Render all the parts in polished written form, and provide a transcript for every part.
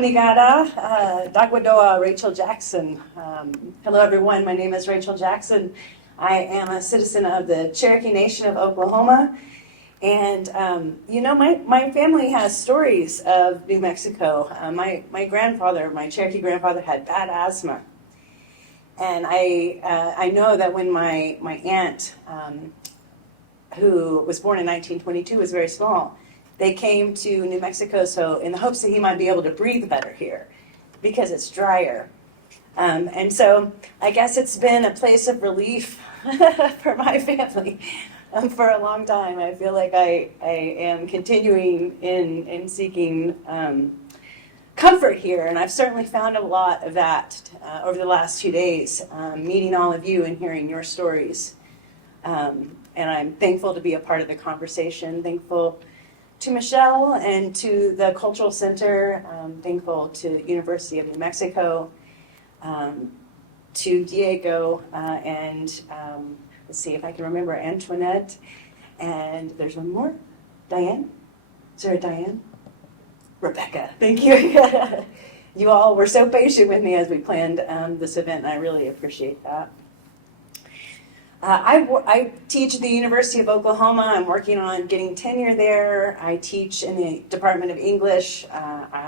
Konigara, Dagwadoa, Rachel Jackson. Hello everyone, my name is Rachel Jackson. I am a citizen of the Cherokee Nation of Oklahoma. And my family has stories of New Mexico. My grandfather, my Cherokee grandfather, had bad asthma. And I know that when my aunt, who was born in 1922, was very small, they came to New Mexico in the hopes that he might be able to breathe better here because it's drier. And so I guess it's been a place of relief for my family for a long time. I feel like I am continuing in seeking comfort here, and I've certainly found a lot of that over the last 2 days, meeting all of you and hearing your stories. And I'm thankful to be a part of the conversation, thankful to Michelle and to the Cultural Center, thankful to University of New Mexico, to Diego, and let's see if I can remember Antoinette, and there's one more, Diane? Is there a Diane? Rebecca, thank you. You all were so patient with me as we planned this event, and I really appreciate that. I teach at the University of Oklahoma. I'm working on getting tenure there. I teach in the Department of English.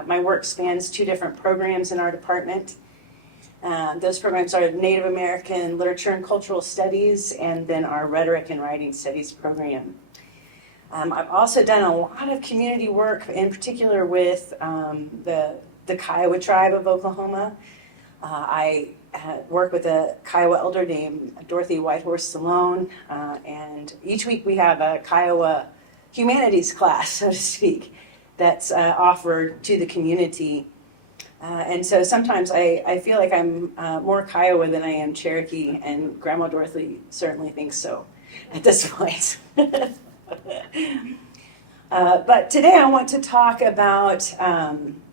My work spans 2 different programs in our department. Those programs are Native American Literature and Cultural Studies, and then our Rhetoric and Writing Studies program. I've also done a lot of community work, in particular with the Kiowa tribe of Oklahoma. I work with a Kiowa elder named Dorothy Whitehorse Salone, and each week we have a Kiowa humanities class, so to speak, that's offered to the community. And so sometimes I feel like I'm more Kiowa than I am Cherokee, and Grandma Dorothy certainly thinks so at this point. But today I want to talk about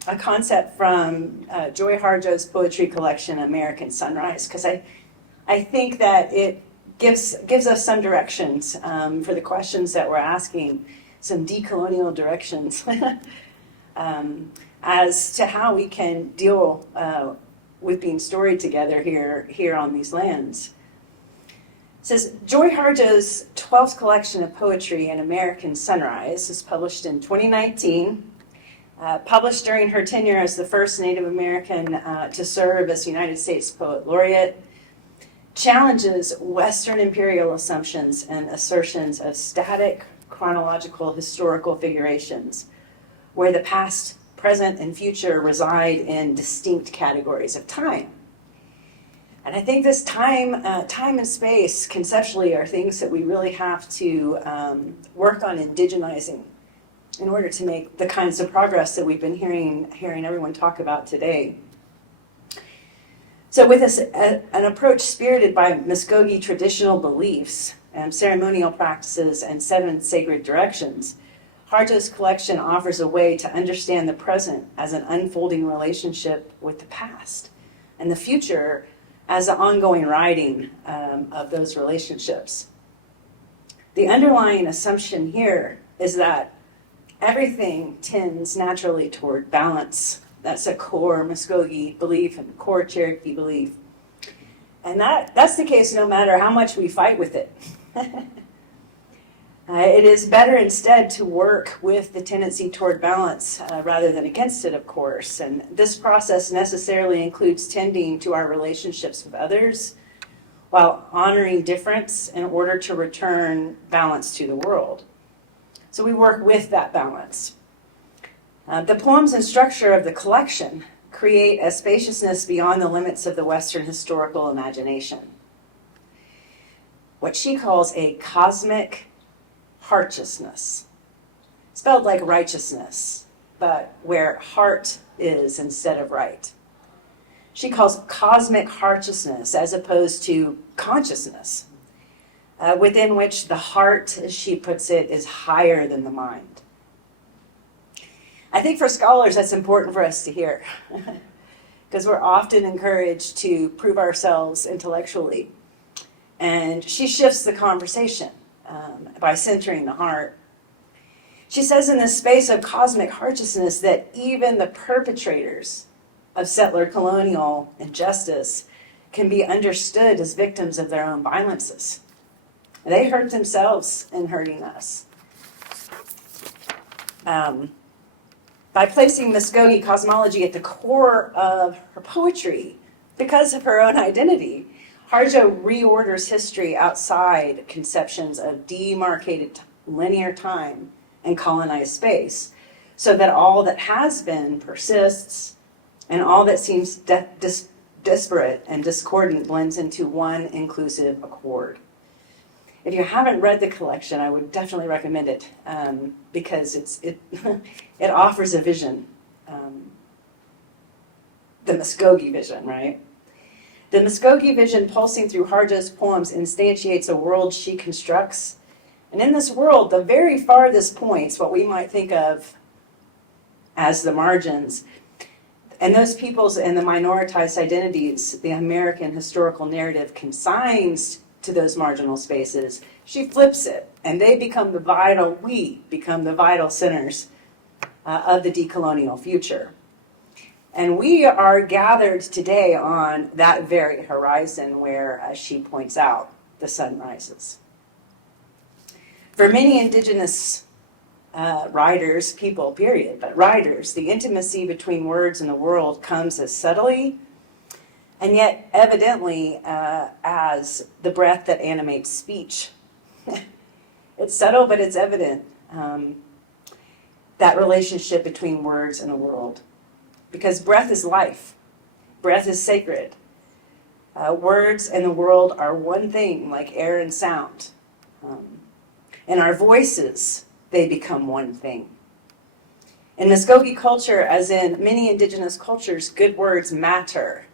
a concept from Joy Harjo's poetry collection, American Sunrise, because I think that it gives us some directions for the questions that we're asking, some decolonial directions as to how we can deal with being storied together here on these lands. It says, Joy Harjo's 12th collection of poetry, An American Sunrise, is published in 2019, published during her tenure as the first Native American to serve as United States Poet Laureate, challenges Western imperial assumptions and assertions of static chronological historical figurations, where the past, present, and future reside in distinct categories of time. And I think this time and space conceptually are things that we really have to work on indigenizing in order to make the kinds of progress that we've been hearing everyone talk about today. So with an approach spirited by Muskogee traditional beliefs and ceremonial practices and 7 sacred directions, Harjo's collection offers a way to understand the present as an unfolding relationship with the past, and the future as the ongoing writing of those relationships. The underlying assumption here is that everything tends naturally toward balance. That's a core Muskogee belief and core Cherokee belief. And that's the case no matter how much we fight with it. It is better instead to work with the tendency toward balance rather than against it, of course. And this process necessarily includes tending to our relationships with others while honoring difference in order to return balance to the world. So we work with that balance. The poems and structure of the collection create a spaciousness beyond the limits of the Western historical imagination. What she calls a cosmic heartiousness, spelled like righteousness, but where heart is instead of right. She calls cosmic heartiousness as opposed to consciousness, within which the heart, as she puts it, is higher than the mind. I think for scholars that's important for us to hear, because we're often encouraged to prove ourselves intellectually. And she shifts the conversation by centering the heart. She says in this space of cosmic heartlessness that even the perpetrators of settler colonial injustice can be understood as victims of their own violences. They hurt themselves in hurting us. By placing Muskogee cosmology at the core of her poetry, because of her own identity, Harjo reorders history outside conceptions of demarcated linear time and colonized space, so that all that has been persists, and all that seems disparate and discordant blends into one inclusive accord. If you haven't read the collection, I would definitely recommend it because it offers a vision, the Muskogee vision, right? The Muskogee vision pulsing through Harjo's poems instantiates a world she constructs. And in this world, the very farthest points, what we might think of as the margins, and those peoples and the minoritized identities the American historical narrative consigns to those marginal spaces, she flips it, and we become the vital centers of the decolonial future. And we are gathered today on that very horizon where, as she points out, the sun rises. For many Indigenous writers, people, period, but writers, the intimacy between words and the world comes as subtly and yet evidently as the breath that animates speech. It's subtle, but it's evident, that relationship between words and the world. Because breath is life. Breath is sacred. Words and the world are one thing, like air and sound. And our voices, they become one thing. In Muskogee culture, as in many Indigenous cultures, good words matter.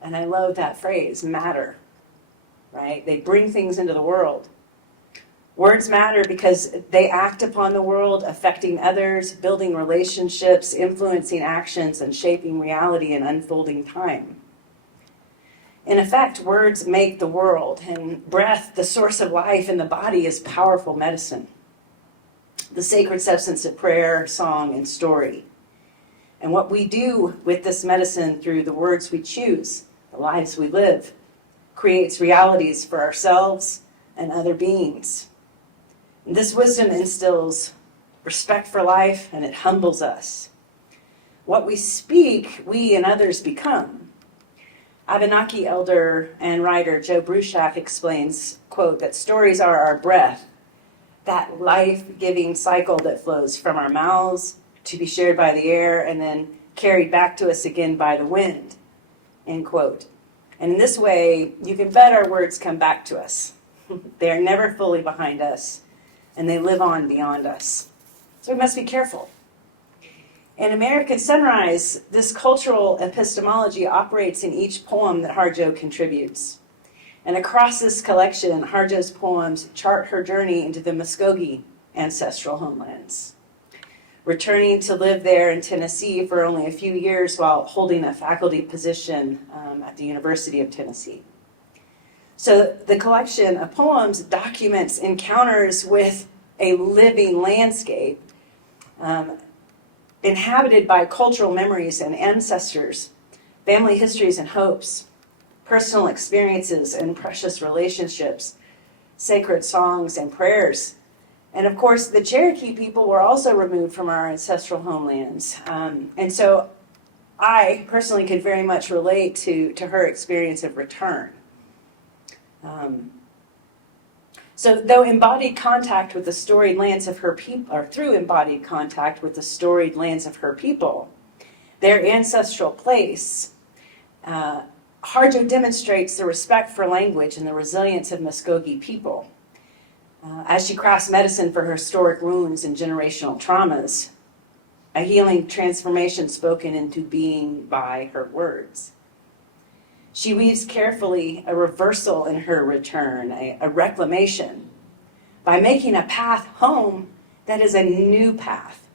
And I love that phrase, matter, right? They bring things into the world. Words matter because they act upon the world, affecting others, building relationships, influencing actions, and shaping reality in unfolding time. In effect, words make the world, and breath, the source of life in the body, is powerful medicine. The sacred substance of prayer, song, and story. And what we do with this medicine through the words we choose, the lives we live, creates realities for ourselves and other beings. And this wisdom instills respect for life, and it humbles us. What we speak, we and others become. Abenaki elder and writer Joe Bruchac explains, quote, that stories are our breath, that life-giving cycle that flows from our mouths to be shared by the air and then carried back to us again by the wind, end quote. And in this way, you can bet our words come back to us. They are never fully behind us, and they live on beyond us. So we must be careful. In American Sunrise, this cultural epistemology operates in each poem that Harjo contributes. And across this collection, Harjo's poems chart her journey into the Muskogee ancestral homelands, returning to live there in Tennessee for only a few years while holding a faculty position at the University of Tennessee. So the collection of poems documents encounters with a living landscape inhabited by cultural memories and ancestors, family histories and hopes, personal experiences and precious relationships, sacred songs and prayers. And of course, the Cherokee people were also removed from our ancestral homelands. And so I personally could very much relate to her experience of return. So though embodied contact with the storied lands of her people, or through embodied contact with the storied lands of her people, their ancestral place, Harjo demonstrates the respect for language and the resilience of Muskogee people. As she crafts medicine for her historic wounds and generational traumas, a healing transformation spoken into being by her words. She weaves carefully a reversal in her return, a reclamation, by making a path home that is a new path,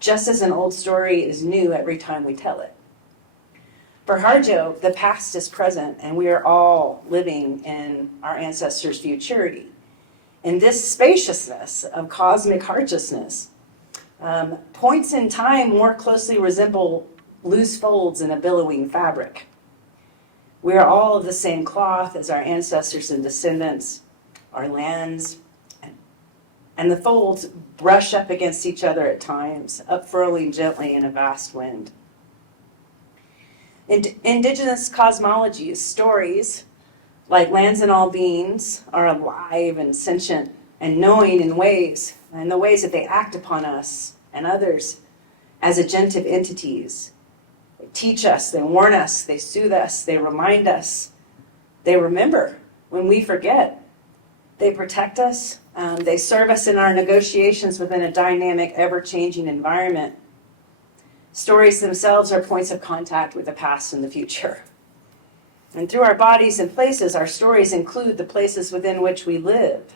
just as an old story is new every time we tell it. For Harjo, the past is present, and we are all living in our ancestors' futurity. In this spaciousness of cosmic heartlessness, Points in time more closely resemble loose folds in a billowing fabric. We are all of the same cloth as our ancestors and descendants, our lands, and the folds brush up against each other at times, upfurling gently in a vast wind. Indigenous cosmologies, stories, like lands and all beings, are alive and sentient and knowing in the ways that they act upon us and others as agentive entities. They teach us, they warn us, they soothe us, they remind us, they remember when we forget. They protect us, they serve us in our negotiations within a dynamic, ever-changing environment. Stories themselves are points of contact with the past and the future. And through our bodies and places, our stories include the places within which we live.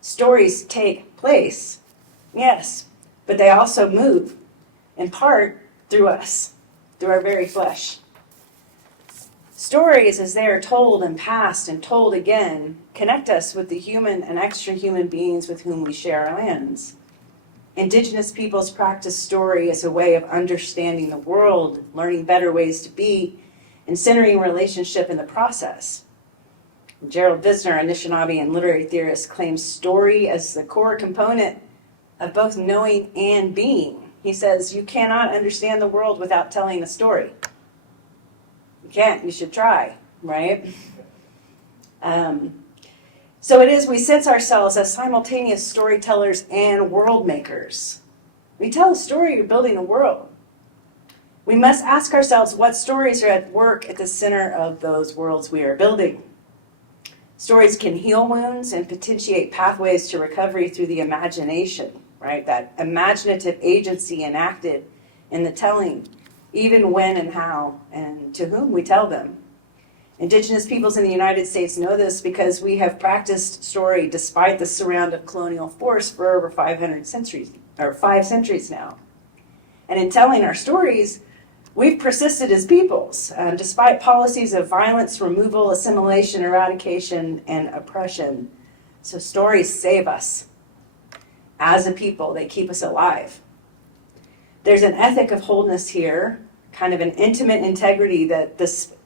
Stories take place, yes, but they also move, in part, through us, through our very flesh. Stories, as they are told and passed and told again, connect us with the human and extra-human beings with whom we share our lands. Indigenous peoples practice story as a way of understanding the world, learning better ways to be, and centering relationship in the process. Gerald Visner, Anishinaabe and literary theorist, claims story as the core component of both knowing and being. He says, you cannot understand the world without telling a story. You can't, you should try, right? So it is, we sense ourselves as simultaneous storytellers and world makers. We tell a story, you're building a world. We must ask ourselves what stories are at work at the center of those worlds we are building. Stories can heal wounds and potentiate pathways to recovery through the imagination, right? That imaginative agency enacted in the telling, even when and how and to whom we tell them. Indigenous peoples in the United States know this because we have practiced story despite the surround of colonial force for over 5 centuries now. And in telling our stories, we've persisted as peoples, despite policies of violence, removal, assimilation, eradication, and oppression. So stories save us. As a people, they keep us alive. There's an ethic of wholeness here, kind of an intimate integrity that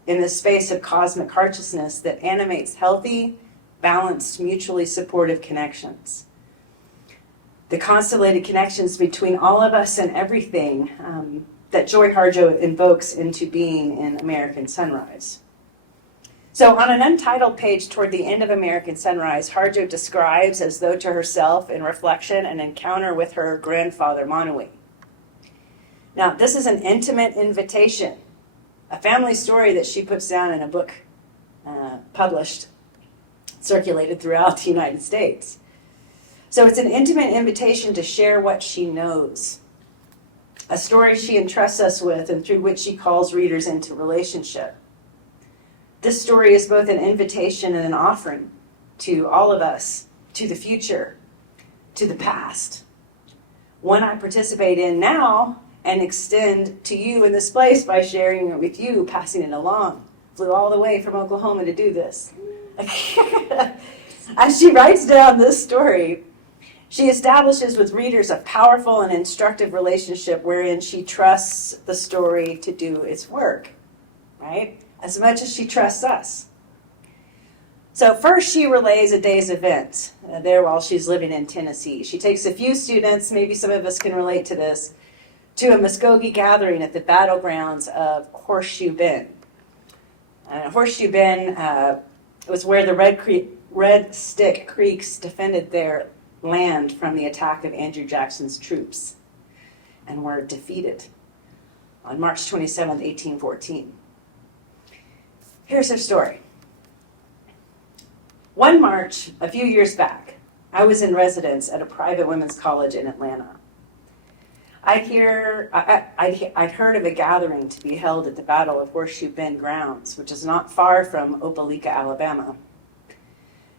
in this space of cosmic consciousness that animates healthy, balanced, mutually supportive connections. The constellated connections between all of us and everything that Joy Harjo invokes into being in American Sunrise. So on an untitled page toward the end of American Sunrise, Harjo describes, as though to herself in reflection, an encounter with her grandfather, Manui. Now, this is an intimate invitation, a family story that she puts down in a book published, circulated throughout the United States. So it's an intimate invitation to share what she knows, a story she entrusts us with and through which she calls readers into relationship. This story is both an invitation and an offering to all of us, to the future, to the past. One I participate in now and extend to you in this place by sharing it with you, passing it along. Flew all the way from Oklahoma to do this. As she writes down this story, she establishes with readers a powerful and instructive relationship wherein she trusts the story to do its work, right? As much as she trusts us. So first she relays a day's event there while she's living in Tennessee. She takes a few students, maybe some of us can relate to this, to a Muskogee gathering at the battlegrounds of Horseshoe Bend. Horseshoe Bend was where the Red Stick Creeks defended their land from the attack of Andrew Jackson's troops and were defeated on March 27, 1814. Here's her story. One March, a few years back, I was in residence at a private women's college in Atlanta. I'd heard of a gathering to be held at the Battle of Horseshoe Bend grounds, which is not far from Opelika, Alabama.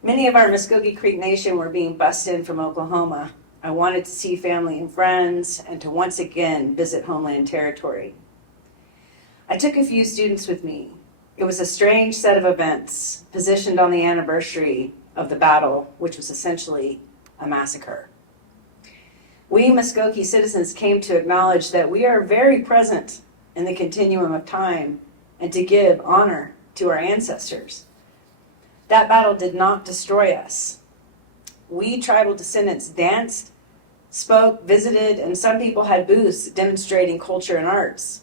Many of our Muskogee Creek Nation were being bussed in from Oklahoma. I wanted to see family and friends and to once again visit homeland territory. I took a few students with me. It was a strange set of events positioned on the anniversary of the battle, which was essentially a massacre. We Muskogee citizens came to acknowledge that we are very present in the continuum of time and to give honor to our ancestors. That battle did not destroy us. We tribal descendants danced, spoke, visited, and some people had booths demonstrating culture and arts.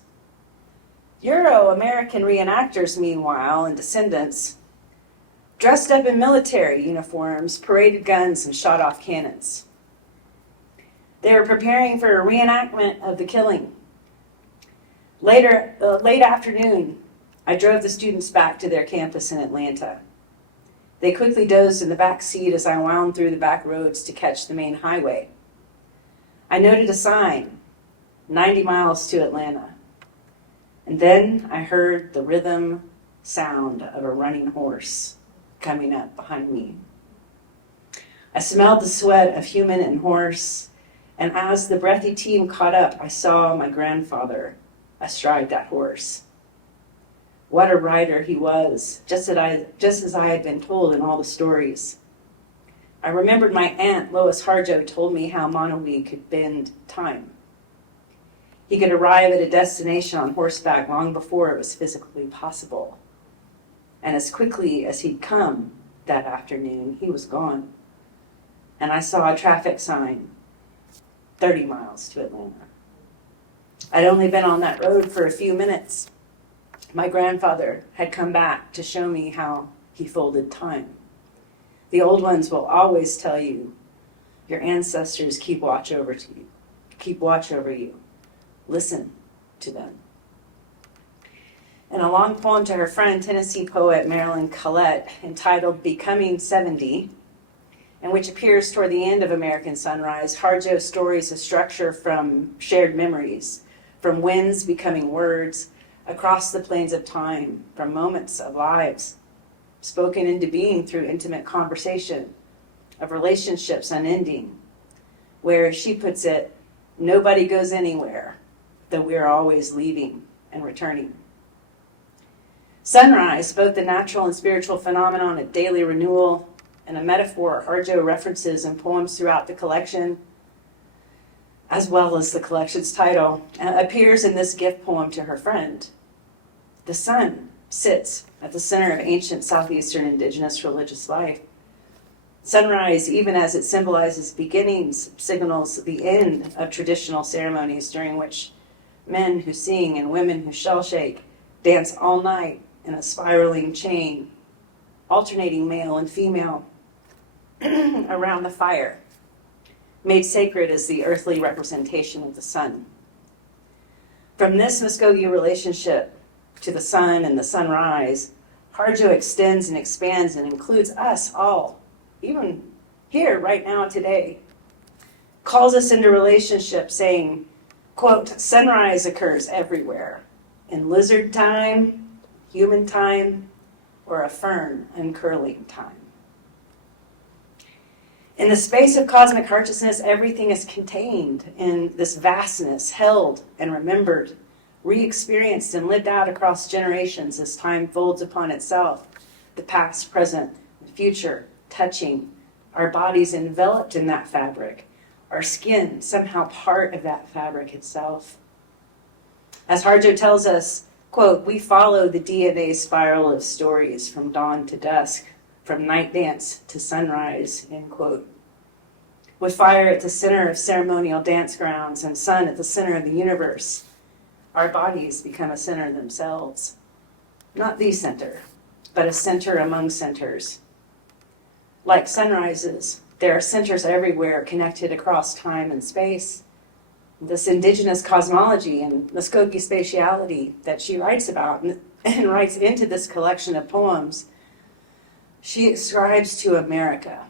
Euro-American reenactors, meanwhile, and descendants, dressed up in military uniforms, paraded guns, and shot off cannons. They were preparing for a reenactment of the killing. Later, late afternoon, I drove the students back to their campus in Atlanta. They quickly dozed in the back seat as I wound through the back roads to catch the main highway. I noted a sign, 90 miles to Atlanta. And then I heard the rhythm sound of a running horse coming up behind me. I smelled the sweat of human and horse, and as the breathy team caught up, I saw my grandfather astride that horse. What a rider he was, just as I had been told in all the stories. I remembered my aunt, Lois Harjo, told me how Monowee could bend time. He could arrive at a destination on horseback long before it was physically possible. And as quickly as he'd come that afternoon, he was gone. And I saw a traffic sign, 30 miles to Atlanta. I'd only been on that road for a few minutes. My grandfather had come back to show me how he folded time. The old ones will always tell you, your ancestors keep watch over you. Listen to them. In a long poem to her friend, Tennessee poet Marilyn Collette, entitled Becoming 70, and which appears toward the end of American Sunrise, Harjo stories a structure from shared memories, from winds becoming words, across the plains of time, from moments of lives, spoken into being through intimate conversation, of relationships unending, where, as she puts it, nobody goes anywhere, though we are always leaving and returning. Sunrise, both the natural and spiritual phenomenon of daily renewal and a metaphor Harjo references in poems throughout the collection, as well as the collection's title, appears in this gift poem to her friend. The sun sits at the center of ancient Southeastern Indigenous religious life. Sunrise, even as it symbolizes beginnings, signals the end of traditional ceremonies during which men who sing and women who shell shake dance all night in a spiraling chain, alternating male and female around the fire, made sacred as the earthly representation of the sun. From this Muskogee relationship to the sun and the sunrise, Harjo extends and expands and includes us all, even here, right now, today. Calls us into relationship, saying, quote, sunrise occurs everywhere, in lizard time, human time, or a fern uncurling time. In the space of cosmic consciousness, everything is contained in this vastness, held and remembered, re-experienced and lived out across generations as time folds upon itself, the past, present, and future, touching, our bodies enveloped in that fabric, our skin somehow part of that fabric itself. As Harjo tells us, quote, we follow the DNA spiral of stories from dawn to dusk, from night dance to sunrise, end quote. With fire at the center of ceremonial dance grounds and sun at the center of the universe, our bodies become a center themselves. Not the center, but a center among centers. Like sunrises, there are centers everywhere connected across time and space. This indigenous cosmology and Muskogee spatiality that she writes about and writes into this collection of poems, she ascribes to America,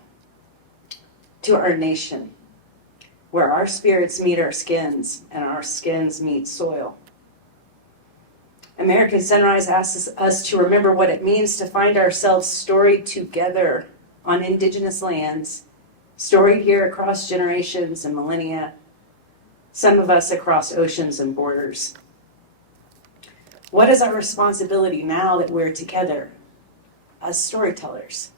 to our nation, where our spirits meet our skins and our skins meet soil. American Sunrise asks us to remember what it means to find ourselves storied together on indigenous lands, storied here across generations and millennia, some of us across oceans and borders. What is our responsibility now that we're together as storytellers?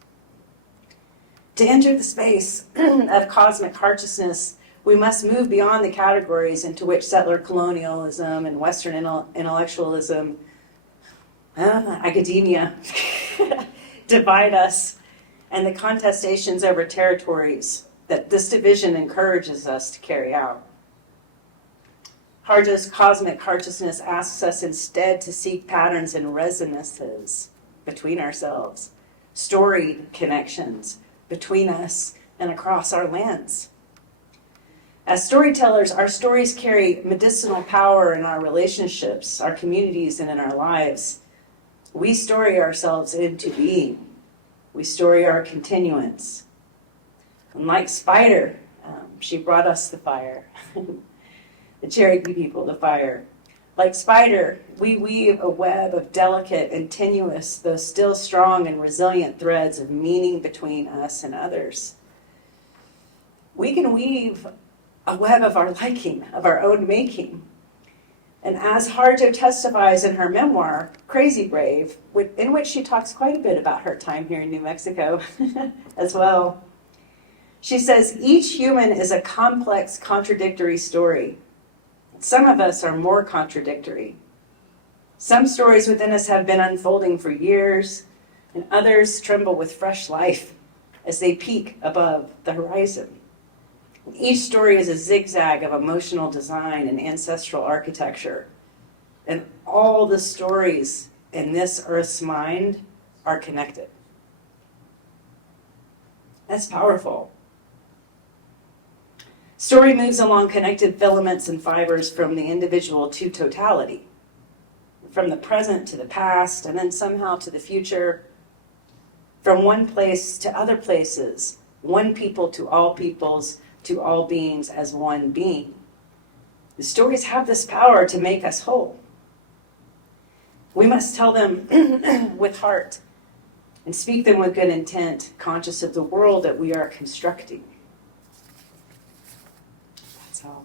To enter the space of cosmic consciousness We must move beyond the categories into which settler colonialism and Western intellectualism, academia, divide us, and the contestations over territories that this division encourages us to carry out. Harjo's cosmic consciousness asks us instead to seek patterns and resonances between ourselves, storied connections between us and across our lands. As storytellers, our stories carry medicinal power in our relationships, our communities, and in our lives. We story ourselves into being. We story our continuance. And like Spider, she brought us the fire. The Cherokee people, the fire. Like Spider, we weave a web of delicate and tenuous, though still strong and resilient threads of meaning between us and others. We can weave a web of our liking, of our own making. And as Harjo testifies in her memoir, Crazy Brave, in which she talks quite a bit about her time here in New Mexico as well, she says, each human is a complex, contradictory story. Some of us are more contradictory. Some stories within us have been unfolding for years, and others tremble with fresh life as they peek above the horizon. Each story is a zigzag of emotional design and ancestral architecture. And all the stories in this Earth's mind are connected. That's powerful. Story moves along connected filaments and fibers from the individual to totality, from the present to the past, and then somehow to the future, from one place to other places, one people to all peoples, to all beings as one being. The stories have this power to make us whole. We must tell them with heart and speak them with good intent, conscious of the world that we are constructing. That's all.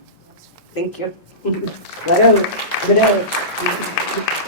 Thank you. Bravo. Bravo.